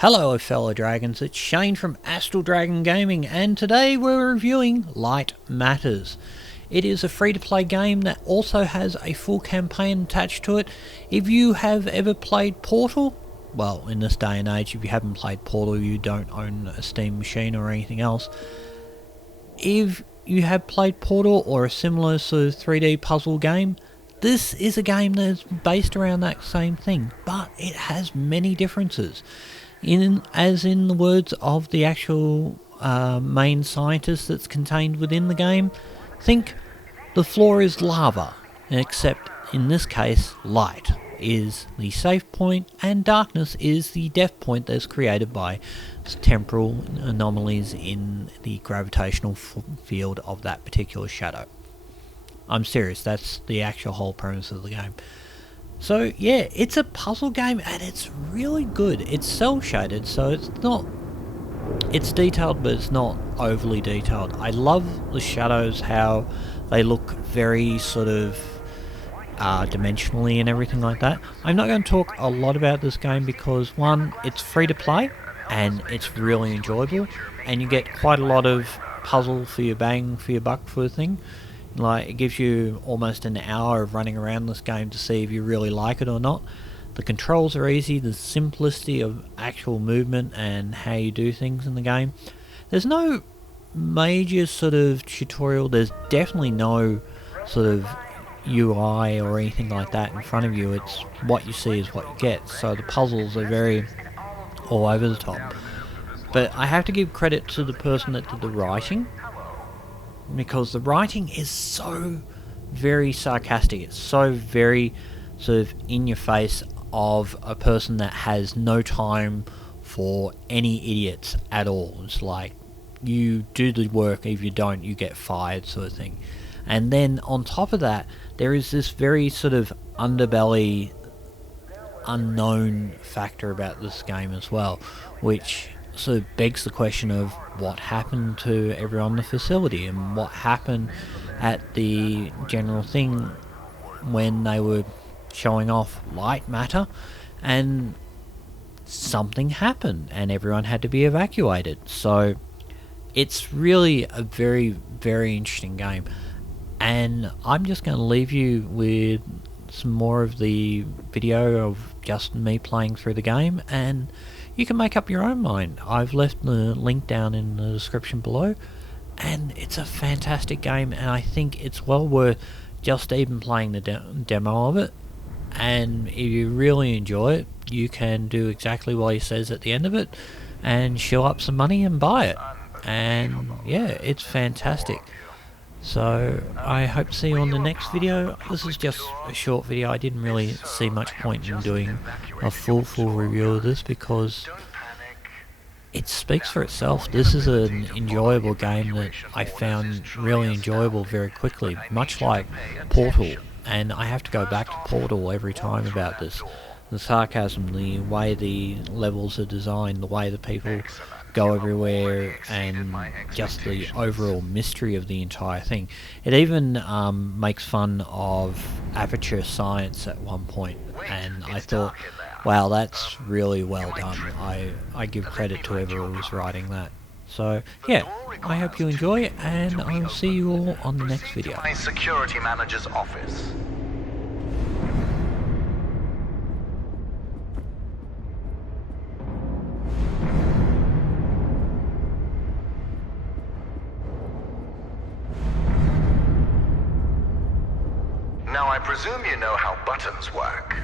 Hello fellow dragons, it's Shane from Astral Dragon Gaming, and today we're reviewing Lightmatter. It is a free-to-play game that also has a full campaign attached to it. If you have ever played Portal, well, in this day and age, if you haven't played Portal, you don't own a Steam machine or anything else. If you have played Portal or a similar sort of 3D puzzle game, this is a game that's based around that same thing, but it has many differences. As in the words of the actual main scientist that's contained within the game, think the floor is lava, except in this case light is the safe point and darkness is the death point that's created by temporal anomalies in the gravitational field of that particular shadow. I'm serious, that's the actual whole premise of the game. So yeah, it's a puzzle game and it's really good. It's cell shaded, so it's detailed, but it's not overly detailed. I love the shadows, how they look very sort of dimensionally and everything like that. I'm not going to talk a lot about this game because one, it's free to play and it's really enjoyable, and you get quite a lot of puzzle for your bang for your buck for the thing. Like, it gives you almost an hour of running around this game to see if you really like it or not. The controls are easy, the simplicity of actual movement and how you do things in the game. There's no major sort of tutorial, there's definitely no sort of UI or anything like that in front of you. It's what you see is what you get, so the puzzles are very all over the top. But I have to give credit to the person that did the writing, because the writing is so very sarcastic. It's so very sort of in your face of a person that has no time for any idiots at all. It's like, you do the work, if you don't, you get fired, sort of thing. And then on top of that, there is this very sort of underbelly unknown factor about this game as well, which sort of begs the question of what happened to everyone in the facility and what happened at the general thing when they were showing off Lightmatter, and something happened and everyone had to be evacuated. So it's really a very, very interesting game, and I'm just going to leave you with some more of the video of just me playing through the game, and you can make up your own mind. I've left the link down in the description below, and it's a fantastic game, and I think it's well worth just even playing the demo of it. And if you really enjoy it, you can do exactly what he says at the end of it and shell up some money and buy it. And yeah, it's fantastic. So I hope to see you on the next video. This is just a short video. I didn't really see much point in doing a full review of this because it speaks for itself. This is an enjoyable game that I found really enjoyable very quickly, much like Portal, and I have to go back to Portal every time about this. The sarcasm, the way the levels are designed, the way the people go everywhere, and just the overall mystery of the entire thing. It even makes fun of aperture science at one point, and I thought, wow, that's really well done. I give credit to whoever was writing that. So yeah, I hope you enjoy it, and I will see you all on the next video. Security manager's office. Now, I presume you know how buttons work.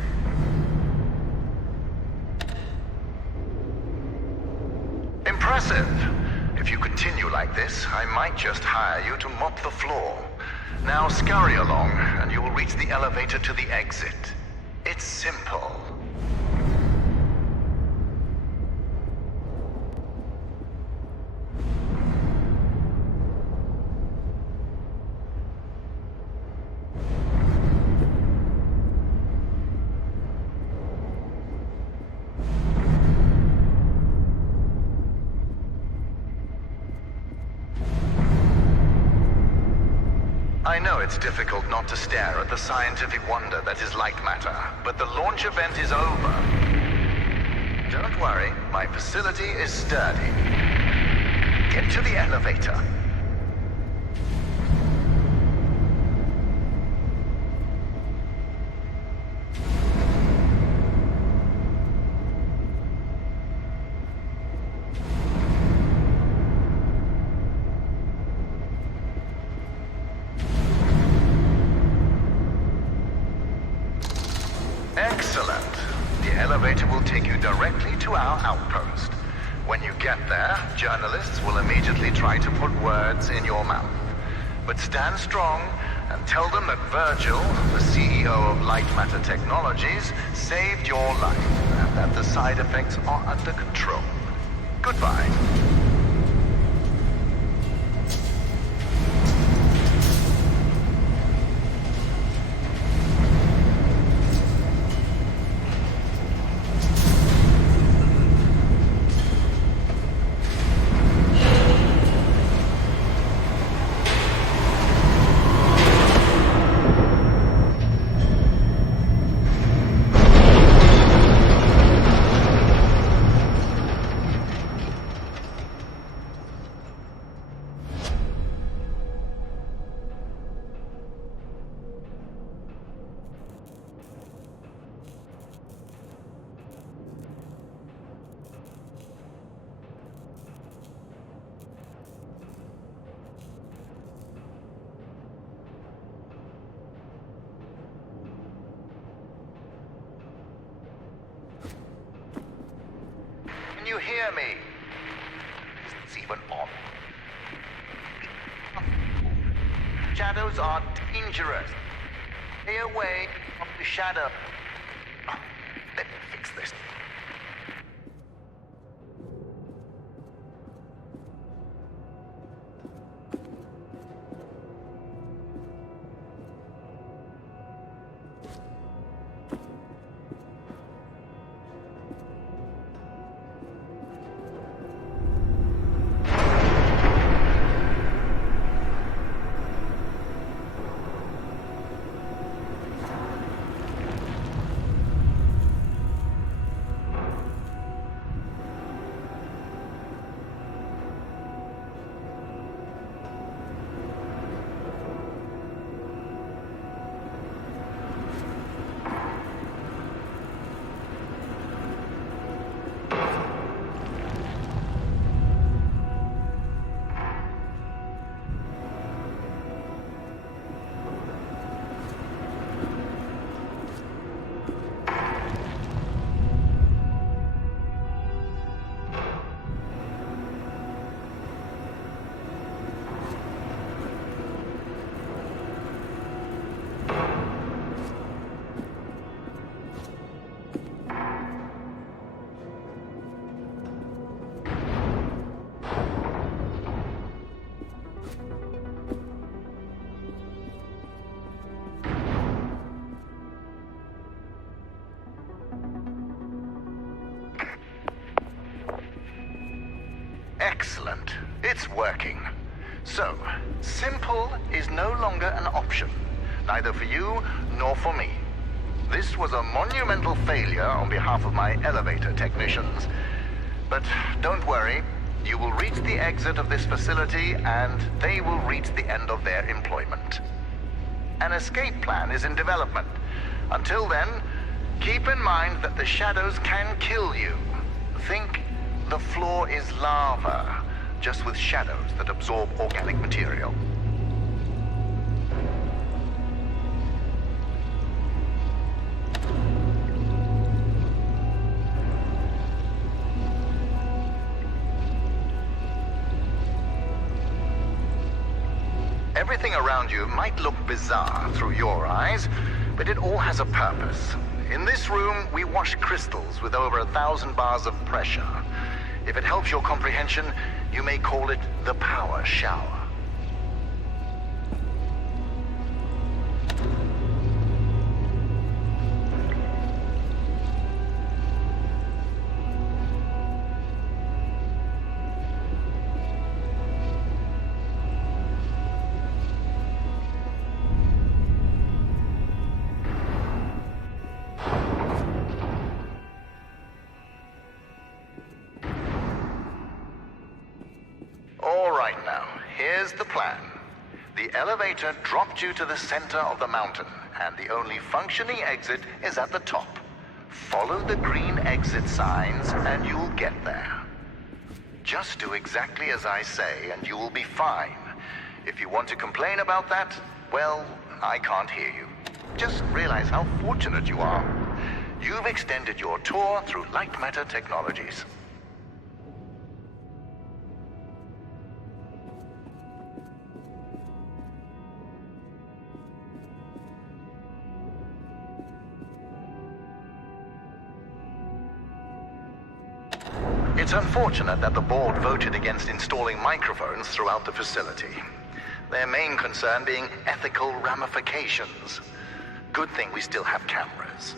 Impressive. If you continue like this, I might just hire you to mop the floor. Now scurry along, and you will reach the elevator to the exit. It's simple. I know it's difficult not to stare at the scientific wonder that is Lightmatter, but the launch event is over. Don't worry, my facility is sturdy. Get to the elevator. Excellent. The elevator will take you directly to our outpost. When you get there, journalists will immediately try to put words in your mouth. But stand strong and tell them that Virgil, the CEO of Lightmatter Technologies, saved your life and that the side effects are under control. Goodbye. Can you hear me? Is this even on? Shadows are dangerous. Stay away from the shadow. Let me fix this. Excellent. It's working. So, simple is no longer an option, neither for you nor for me. This was a monumental failure on behalf of my elevator technicians. But don't worry, you will reach the exit of this facility and they will reach the end of their employment. An escape plan is in development. Until then, keep in mind that the shadows can kill you. Think the floor is lava, just with shadows that absorb organic material. Everything around you might look bizarre through your eyes, but it all has a purpose. In this room, we wash crystals with over 1,000 bars of pressure. If it helps your comprehension, you may call it the power shower. Here's the plan. The elevator dropped you to the center of the mountain, and the only functioning exit is at the top. Follow the green exit signs, and you'll get there. Just do exactly as I say, and you will be fine. If you want to complain about that, well, I can't hear you. Just realize how fortunate you are. You've extended your tour through Lightmatter technologies. It's unfortunate that the board voted against installing microphones throughout the facility. Their main concern being ethical ramifications. Good thing we still have cameras.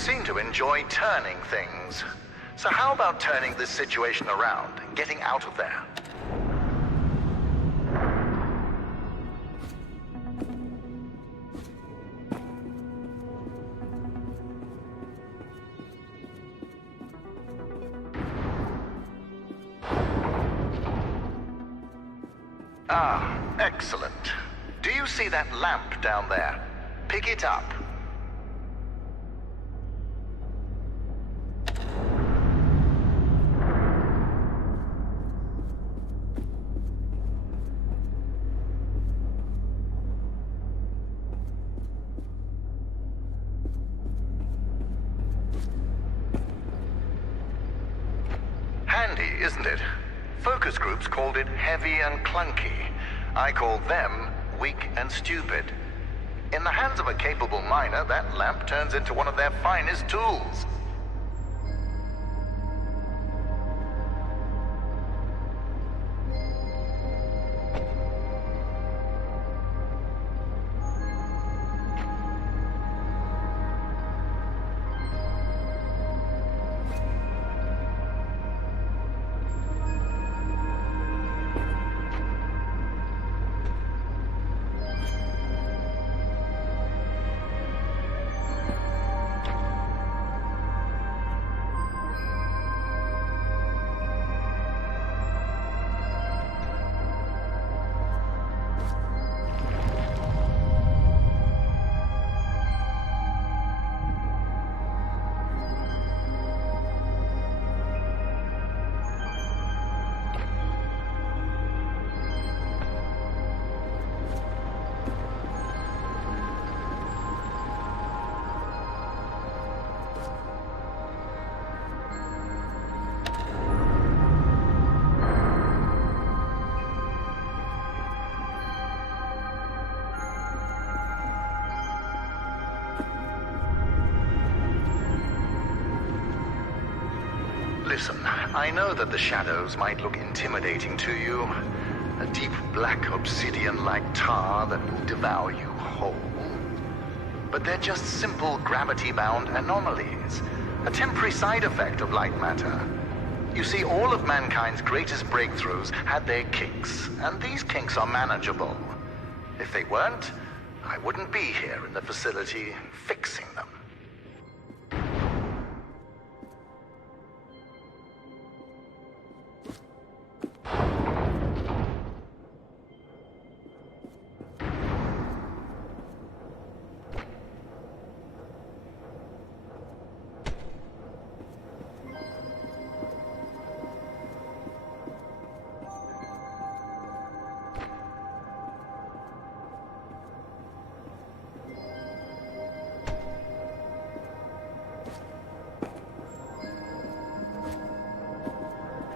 Seem to enjoy turning things. So how about turning this situation around and getting out of there? Ah, excellent. Do you see that lamp down there? Pick it up. Handy, isn't it? Focus groups called it heavy and clunky. I call them weak and stupid. In the hands of a capable miner, that lamp turns into one of their finest tools. Listen, I know that the shadows might look intimidating to you. A deep black obsidian-like tar that will devour you whole. But they're just simple gravity-bound anomalies. A temporary side effect of Lightmatter. You see, all of mankind's greatest breakthroughs had their kinks, and these kinks are manageable. If they weren't, I wouldn't be here in the facility fixing them.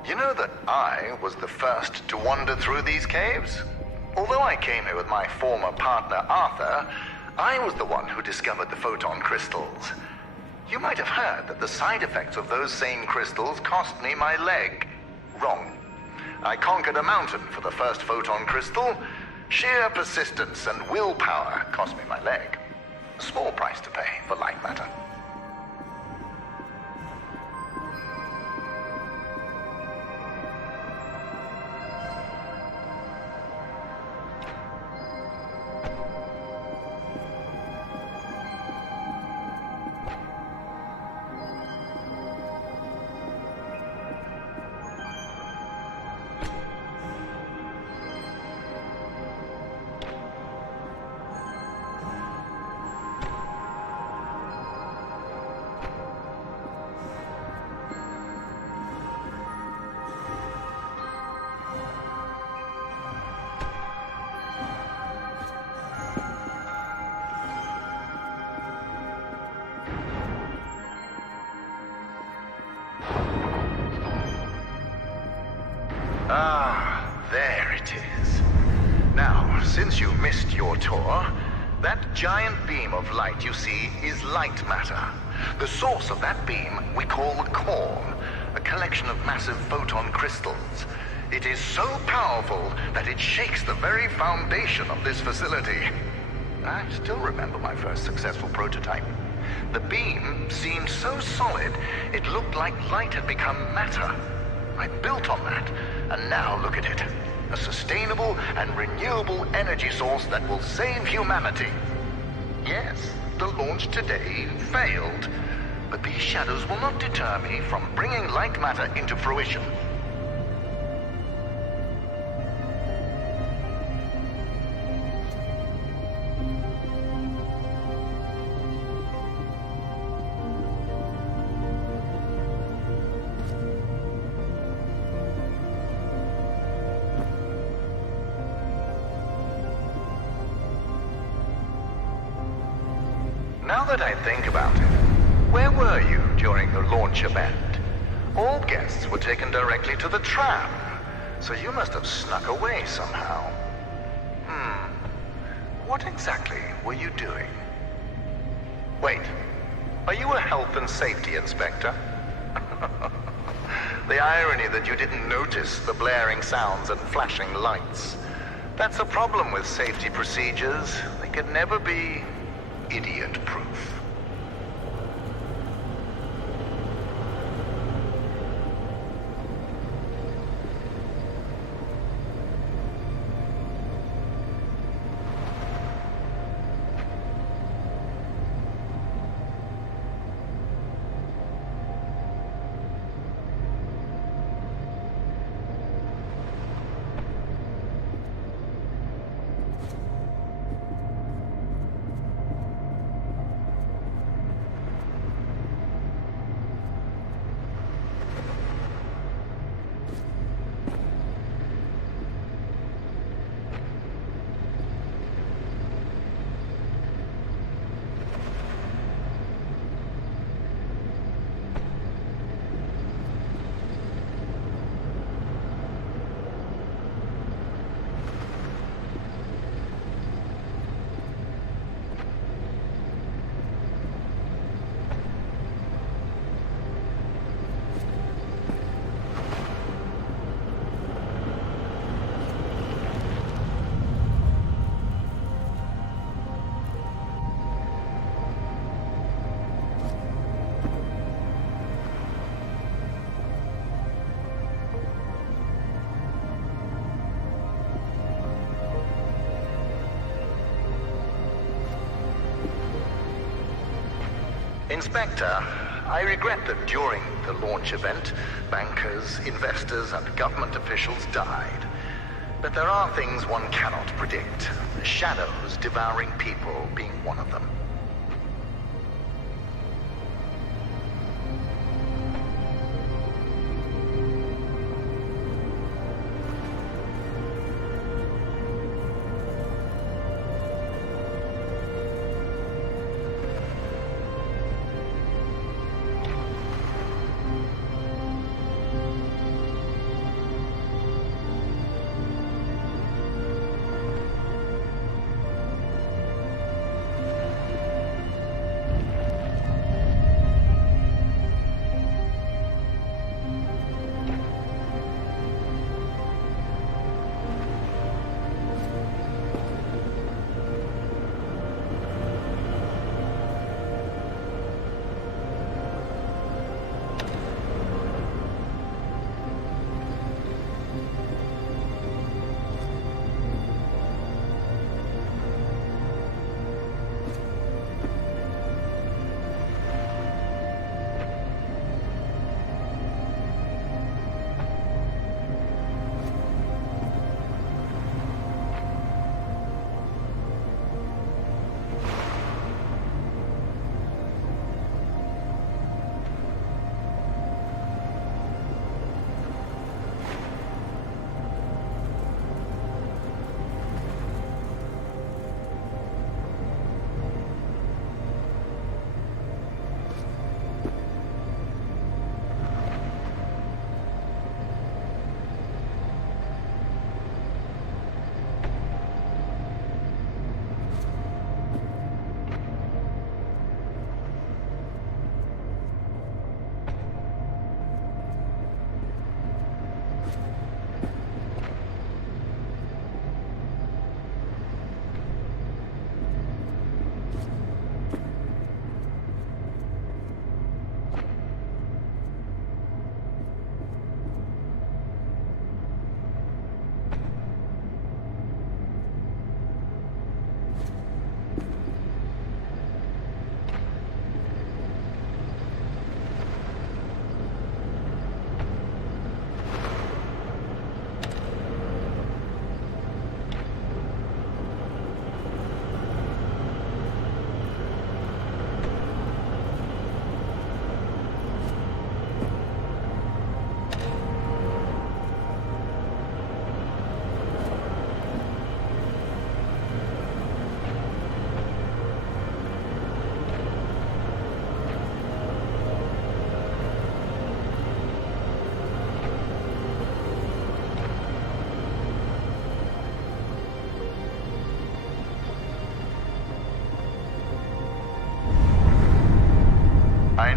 You know that I was the first to wander through these caves? Although I came here with my former partner, Arthur, I was the one who discovered the photon crystals. You might have heard that the side effects of those same crystals cost me my leg. Wrong. I conquered a mountain for the first photon crystal. Sheer persistence and willpower cost me my leg. A small price to pay for Lightmatter. Ah, there it is. Now, since you missed your tour, that giant beam of light you see is Lightmatter. The source of that beam we call the core, a collection of massive photon crystals. It is so powerful that it shakes the very foundation of this facility. I still remember my first successful prototype. The beam seemed so solid, it looked like light had become matter. I built on that, and now look at it. A sustainable and renewable energy source that will save humanity. Yes, the launch today failed, but these shadows will not deter me from bringing Lightmatter into fruition. Now that I think about it, where were you during the launch event? All guests were taken directly to the tram, so you must have snuck away somehow. What exactly were you doing? Wait, are you a health and safety inspector? The irony that you didn't notice the blaring sounds and flashing lights. That's a problem with safety procedures. They could never be idiot-proof. Inspector, I regret that during the launch event, bankers, investors, and government officials died. But there are things one cannot predict. Shadows devouring people being one of them.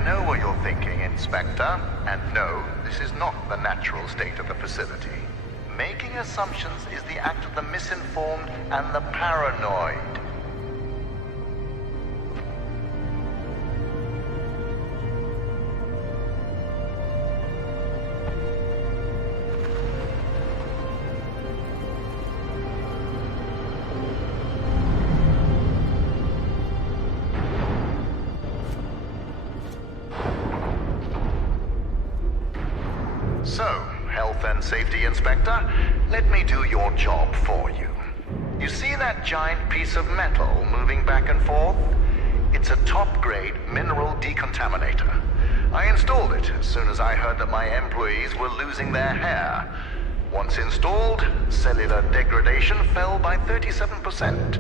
know what you're thinking, Inspector, and no, this is not the natural state of the facility. Making assumptions is the act of the misinformed and the paranoid. So, Health and Safety Inspector, let me do your job for you. You see that giant piece of metal moving back and forth? It's a top-grade mineral decontaminator. I installed it as soon as I heard that my employees were losing their hair. Once installed, cellular degradation fell by 37%.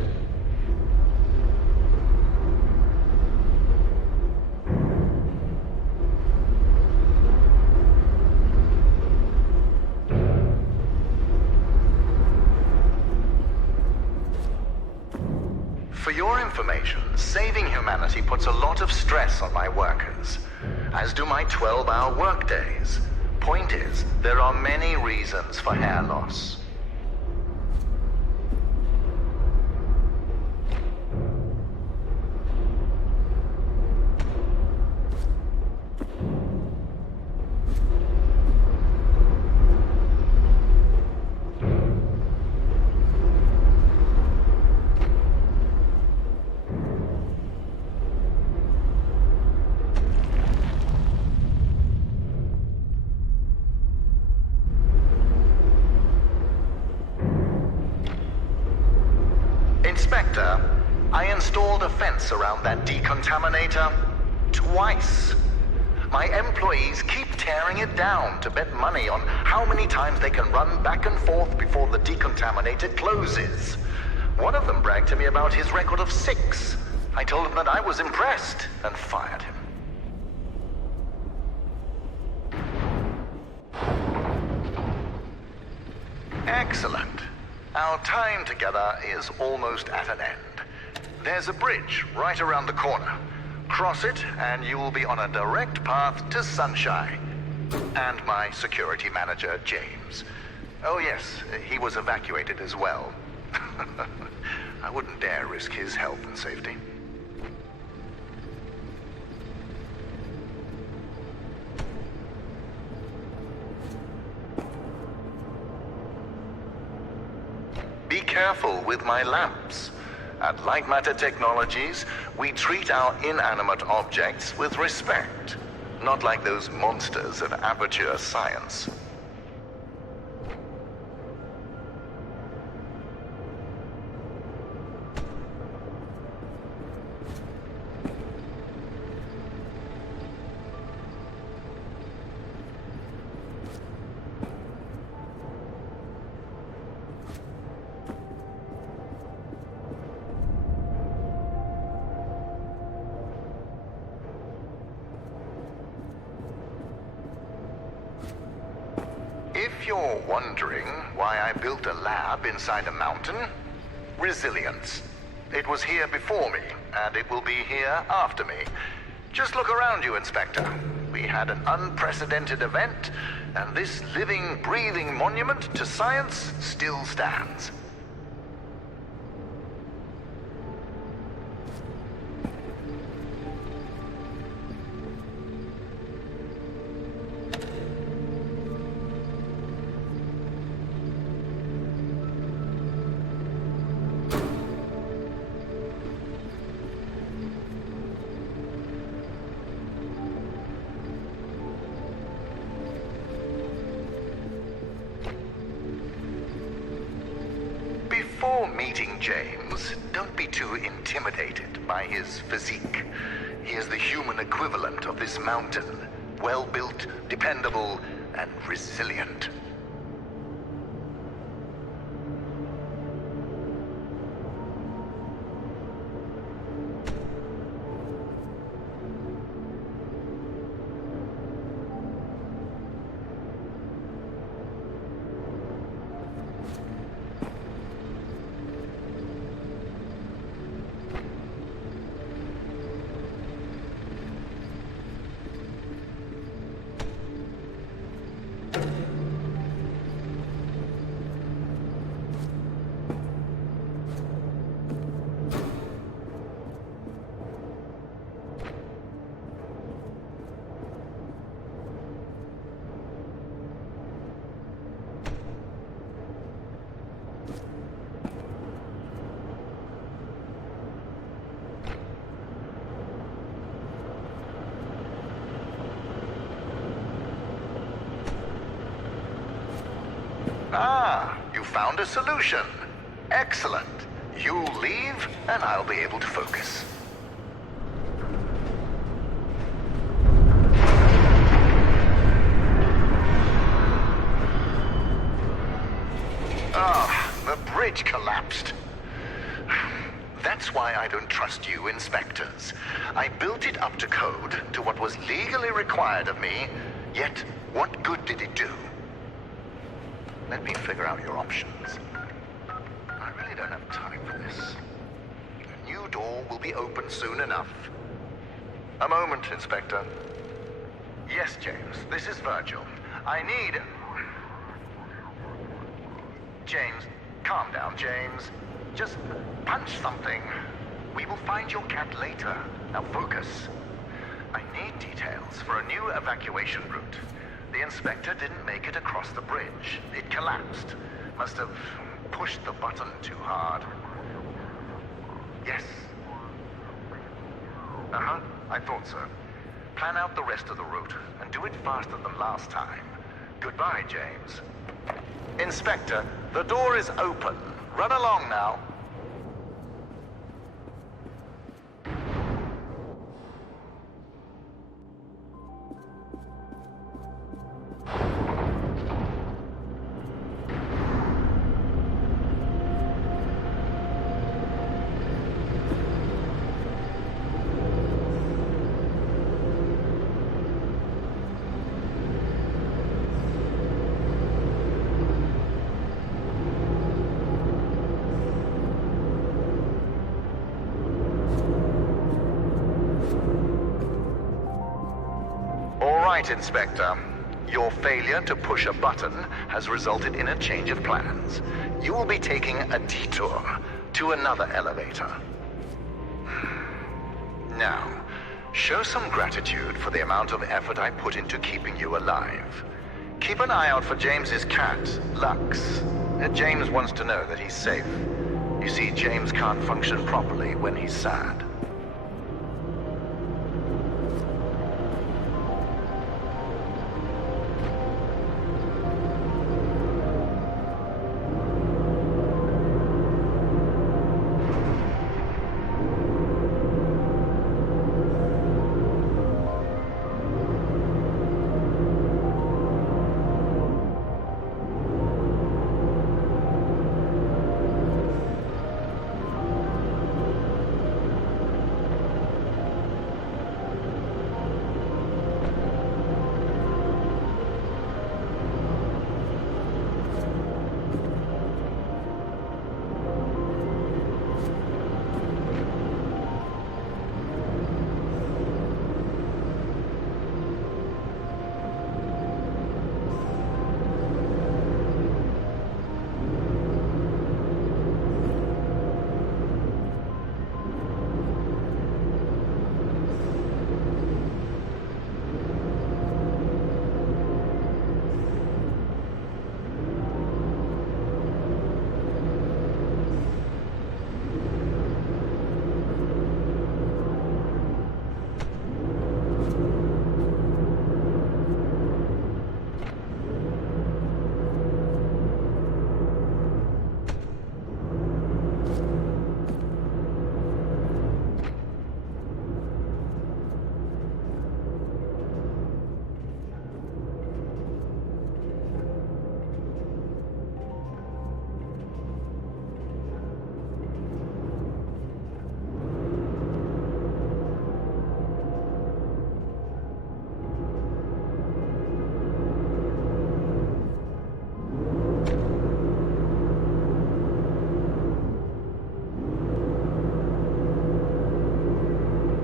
For your information, saving humanity puts a lot of stress on my workers, as do my 12-hour workdays. Point is, there are many reasons for hair loss. Inspector, I installed a fence around that decontaminator twice. My employees keep tearing it down to bet money on how many times they can run back and forth before the decontaminator closes. One of them bragged to me about his record of 6. I told him that I was impressed and fired him. Excellent. Our time together is almost at an end. There's a bridge right around the corner. Cross it, and you will be on a direct path to Sunshine. And my security manager, James. Oh yes, he was evacuated as well. I wouldn't dare risk his health and safety. Be careful with my lamps. At Lightmatter Technologies, we treat our inanimate objects with respect, not like those monsters of Aperture Science. If you're wondering why I built a lab inside a mountain, resilience. It was here before me, and it will be here after me. Just look around you, Inspector. We had an unprecedented event, and this living, breathing monument to science still stands. Before meeting James, don't be too intimidated by his physique. He is the human equivalent of this mountain. Well-built, dependable, and resilient. found a solution. Excellent. You leave, and I'll be able to focus. Ah, the bridge collapsed. That's why I don't trust you, inspectors. I built it up to code, to what was legally required of me, yet what good did it do? Let me figure out your options. I really don't have time for this. The new door will be open soon enough. A moment, Inspector. Yes, James, this is Virgil. I need... James, calm down, James. Just punch something. We will find your cat later. Now focus. I need details for a new evacuation route. The inspector didn't make it across the bridge. It collapsed. Must have pushed the button too hard. Yes. Uh-huh, I thought so. Plan out the rest of the route, and do it faster than last time. Goodbye, James. Inspector, the door is open. Run along now. Right, Inspector. Your failure to push a button has resulted in a change of plans. You will be taking a detour to another elevator. Now, show some gratitude for the amount of effort I put into keeping you alive. Keep an eye out for James's cat, Lux. James wants to know that he's safe. You see, James can't function properly when he's sad.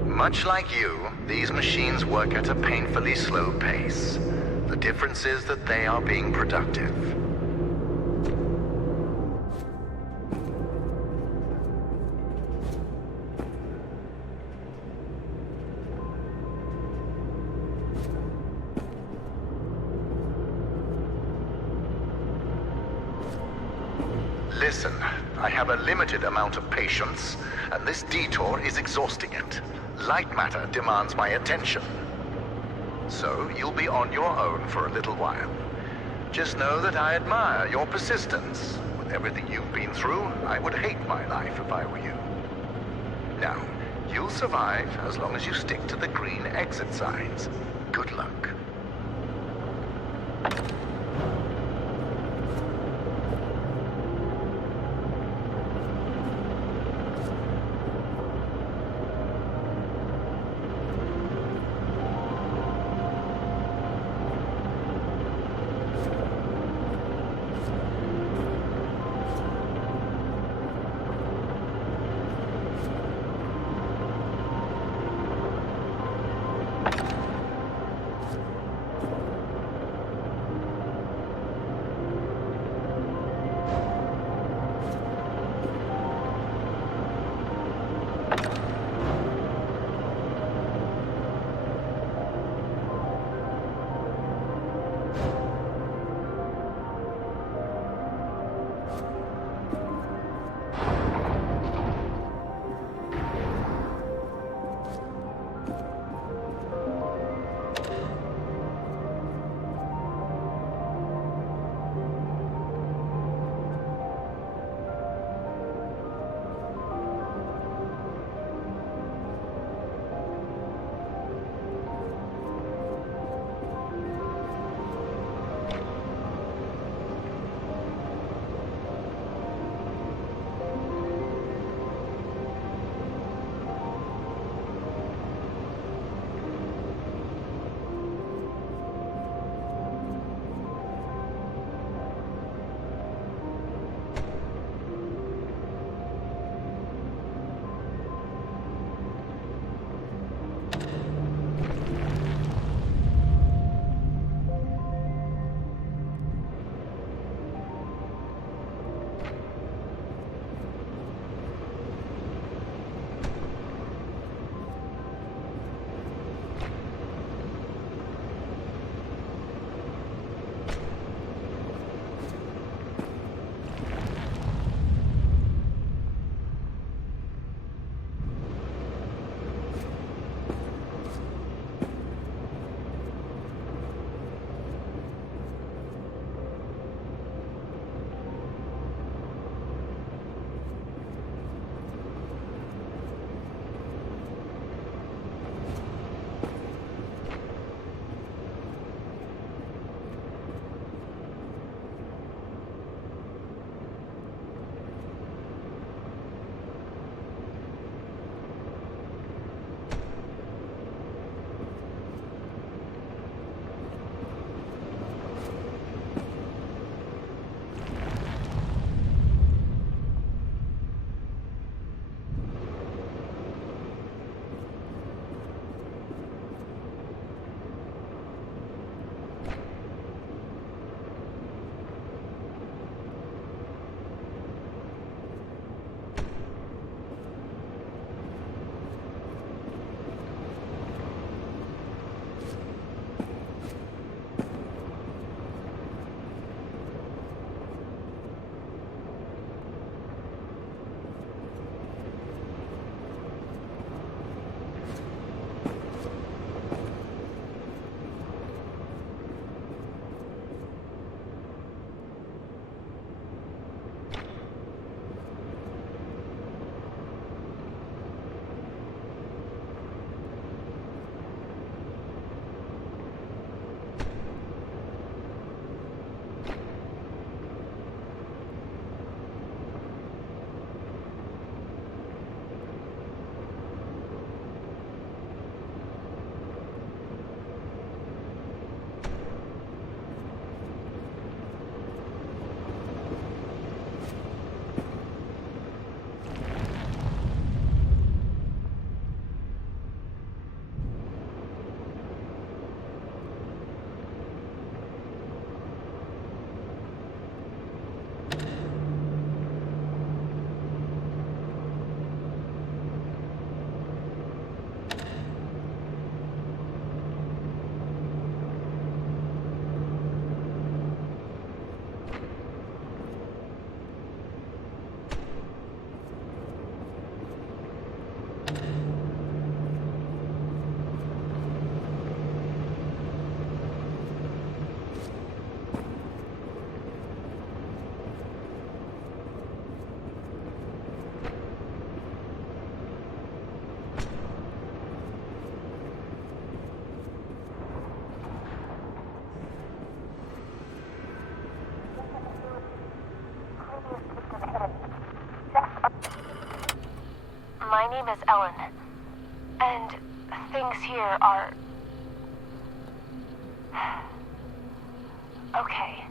Much like you, these machines work at a painfully slow pace. The difference is that they are being productive. Listen, I have a limited amount of patience, and this detour is exhausting it. Lightmatter demands my attention. So you'll be on your own for a little while. Just know that I admire your persistence. With everything you've been through, I would hate my life if I were you. Now, you'll survive as long as you stick to the green exit signs. Good luck. name is Ellen, and things here are... Okay.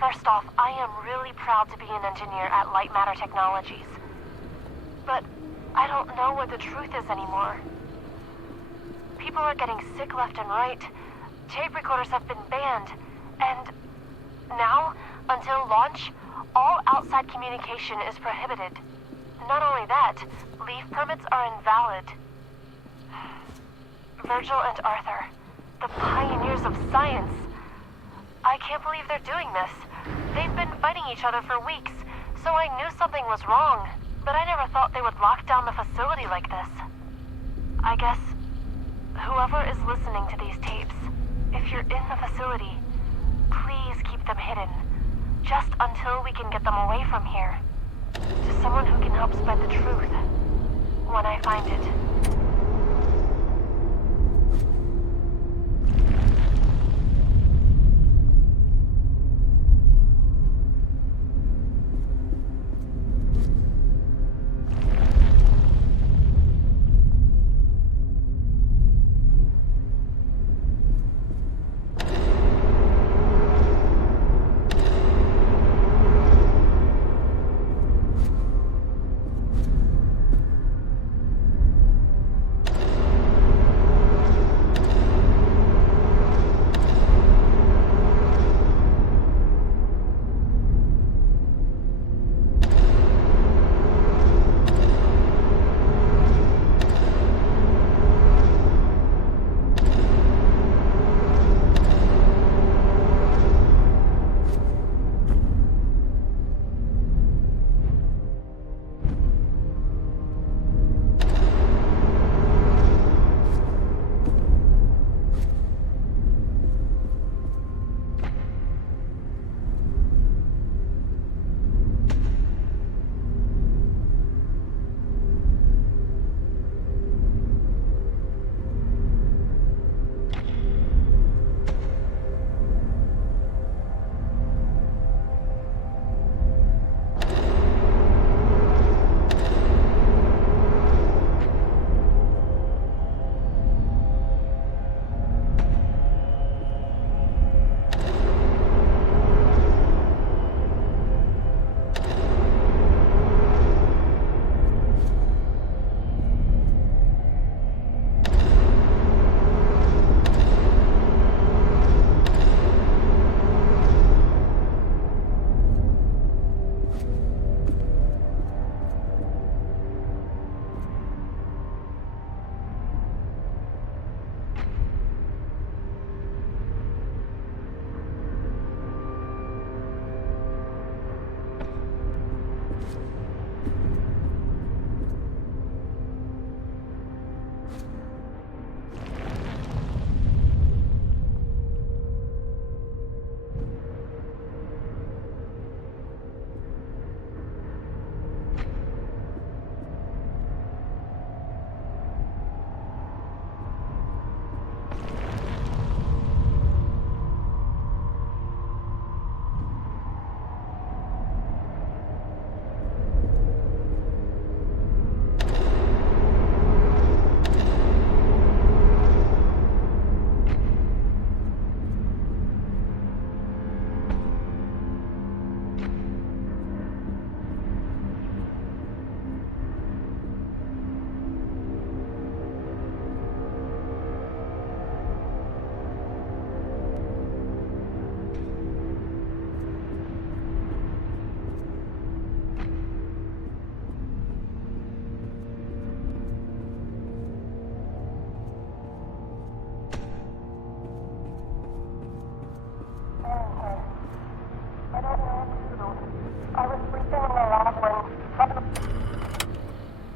First off, I am really proud to be an engineer at Lightmatter Technologies. But I don't know what the truth is anymore. People are getting sick left and right. Tape recorders have been banned. And now, until launch, all outside communication is prohibited. Not only that, leave permits are invalid. Virgil and Arthur, the pioneers of science. I can't believe they're doing this. They've been fighting each other for weeks, so I knew something was wrong. But I never thought they would lock down the facility like this. I guess whoever is listening to these tapes, if you're in the facility, please keep them hidden. Just until we can get them away from here. To someone who can help spread the truth. When I find it.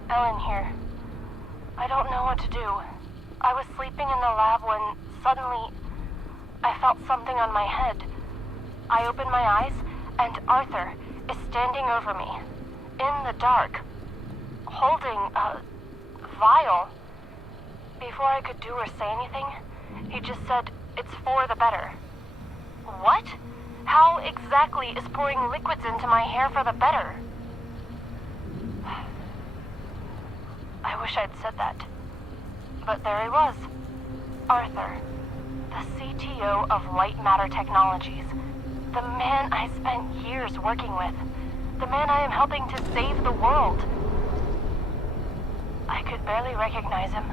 Ellen here. I don't know what to do. I was sleeping in the lab when suddenly I felt something on my head. I opened my eyes and Arthur is standing over me, in the dark, holding a vial. Before I could do or say anything, he just said, "It's for the better." What? How exactly is pouring liquids into my hair for the better? wish I'd said that. But there he was. Arthur, the CTO of Lightmatter Technologies. The man I spent years working with. The man I am helping to save the world. I could barely recognize him.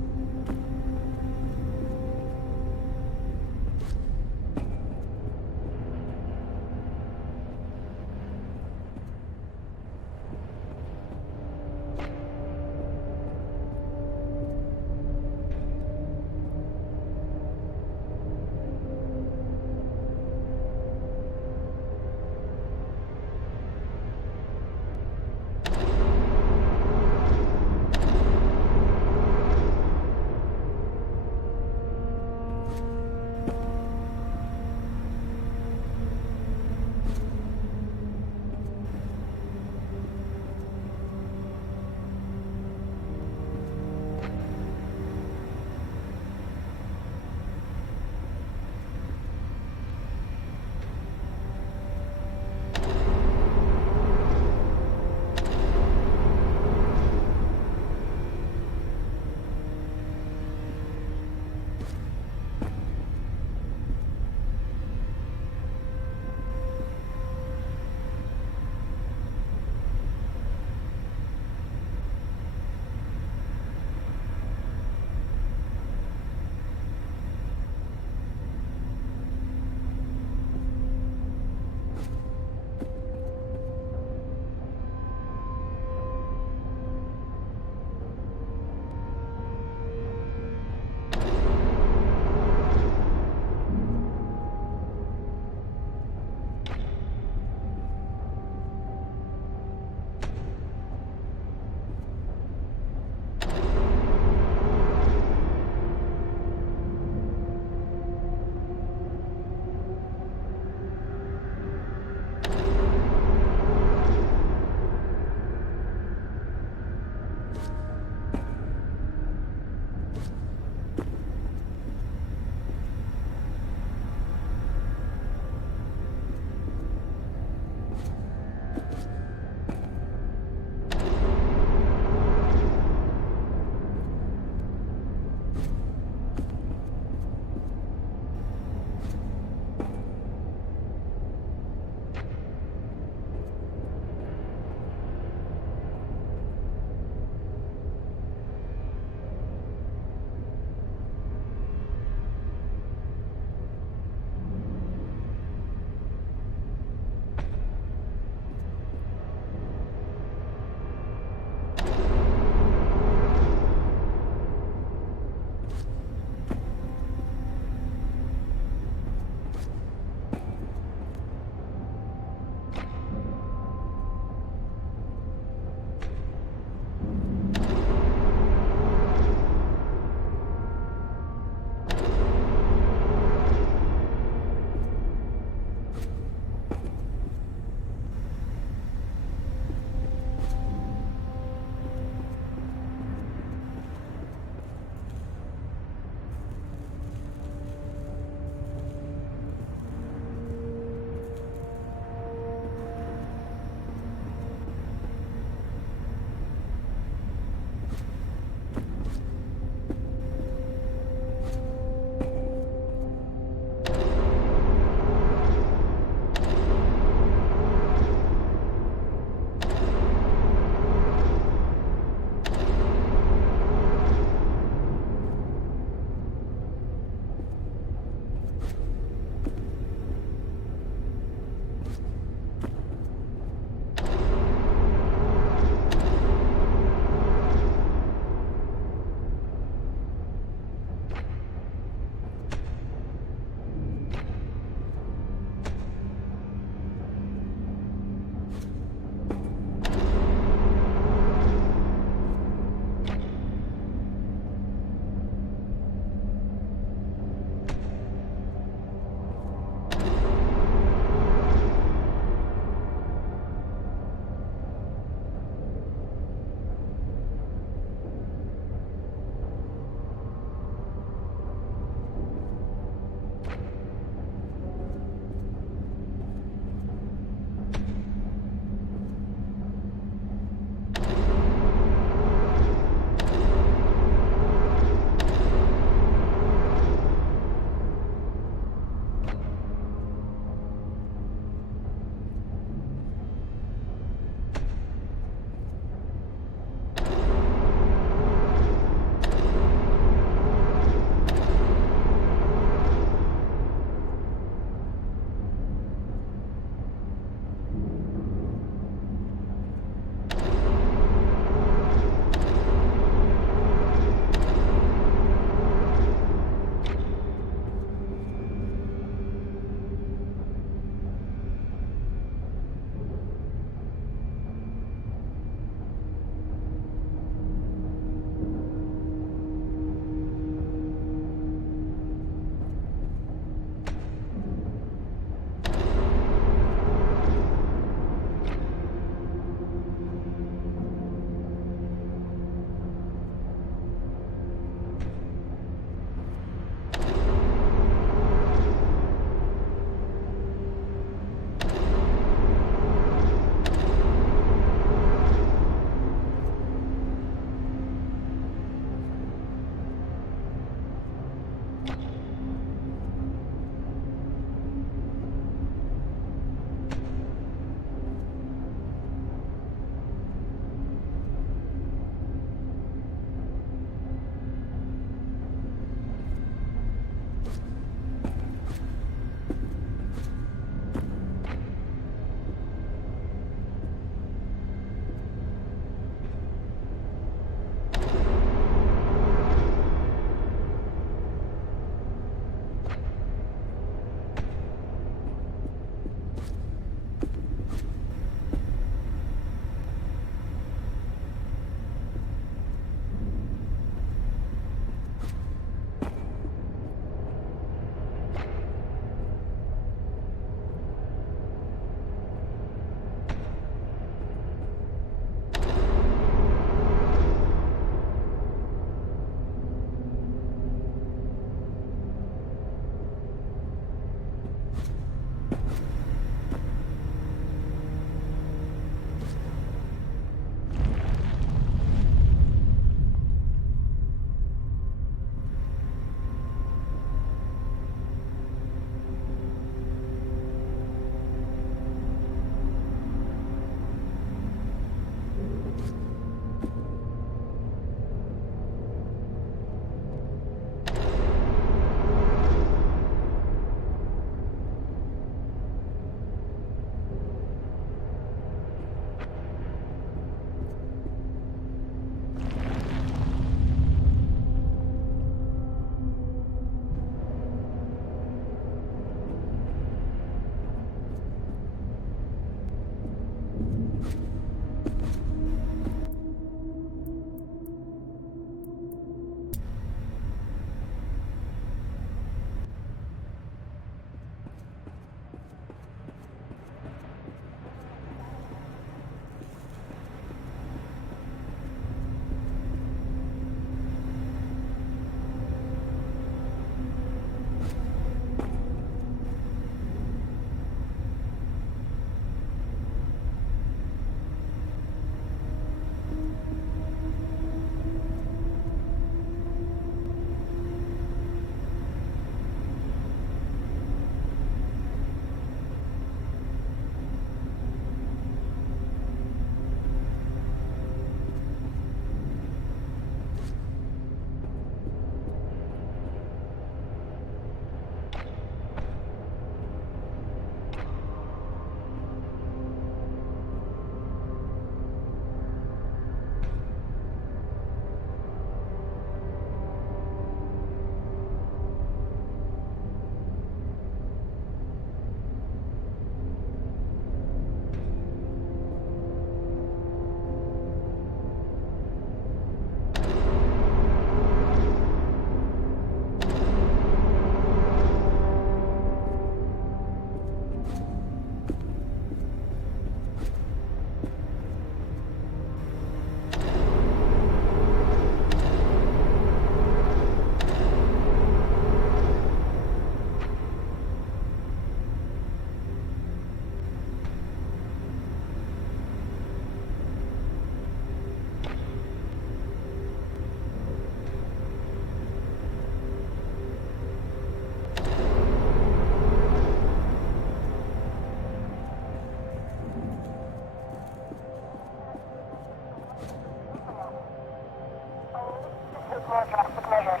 more drastic measures.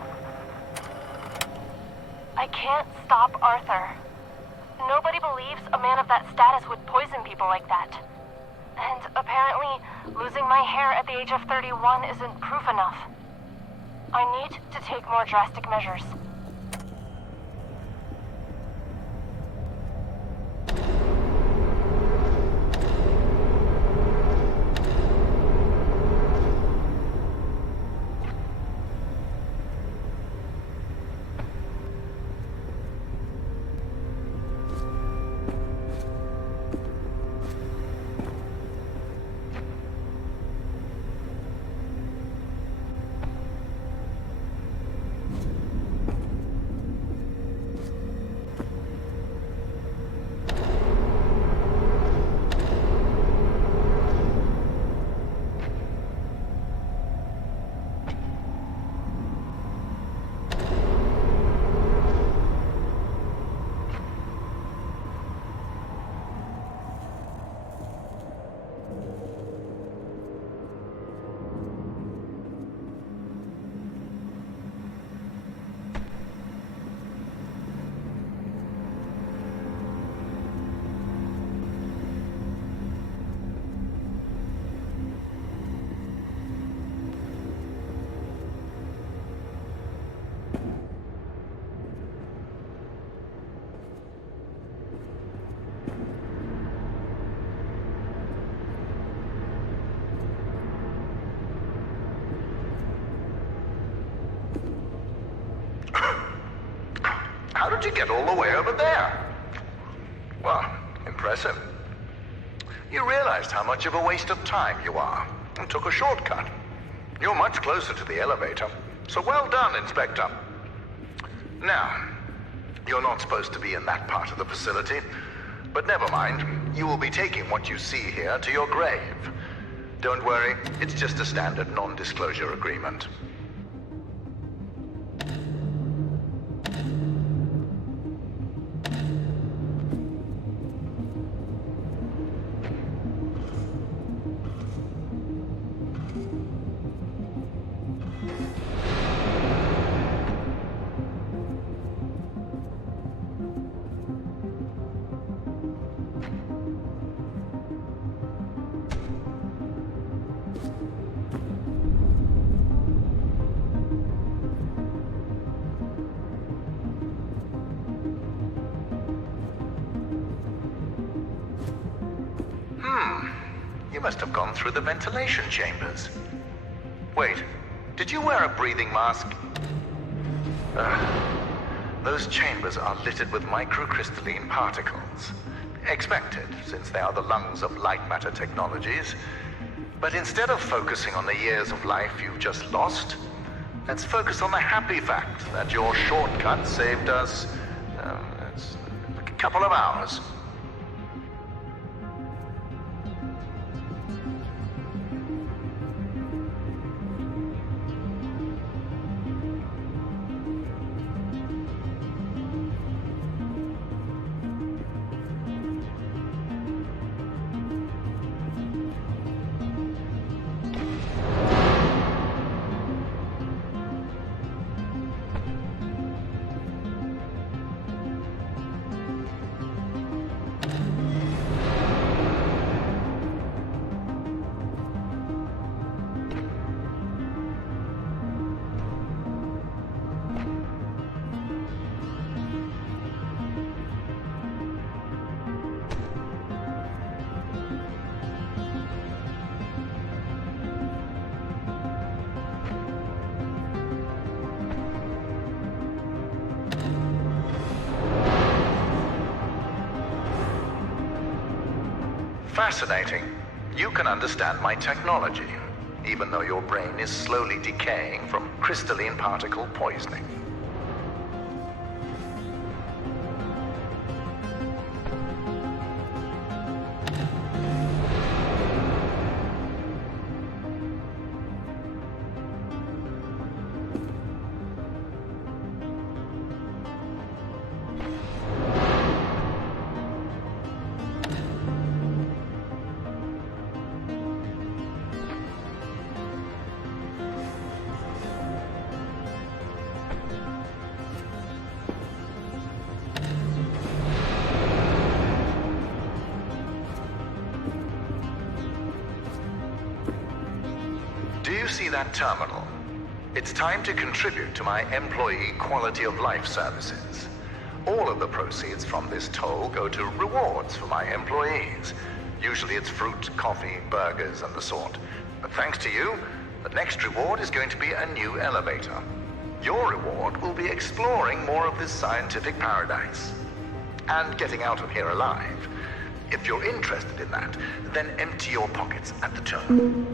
I can't stop Arthur. Nobody believes a man of that status would poison people like that. And apparently, losing my hair at the age of 31 isn't proof enough. I need to take more drastic measures. How did you get all the way over there? Well, impressive. You realized how much of a waste of time you are, and took a shortcut. You're much closer to the elevator, so well done, Inspector. Now, you're not supposed to be in that part of the facility, but never mind. You will be taking what you see here to your grave. Don't worry, it's just a standard non-disclosure agreement. You must have gone through the ventilation chambers. Wait, did you wear a breathing mask? Those chambers are littered with microcrystalline particles. Expected, since they are the lungs of Lightmatter technologies. But instead of focusing on the years of life you've just lost, let's focus on the happy fact that your shortcut saved us a couple of hours. Fascinating. You can understand my technology, even though your brain is slowly decaying from crystalline particle poisoning. you see that terminal? It's time to contribute to my employee quality of life services. All of the proceeds from this toll go to rewards for my employees. Usually it's fruit, coffee, burgers, and the sort. But thanks to you, the next reward is going to be a new elevator. Your reward will be exploring more of this scientific paradise. And getting out of here alive. If you're interested in that, then empty your pockets at the terminal.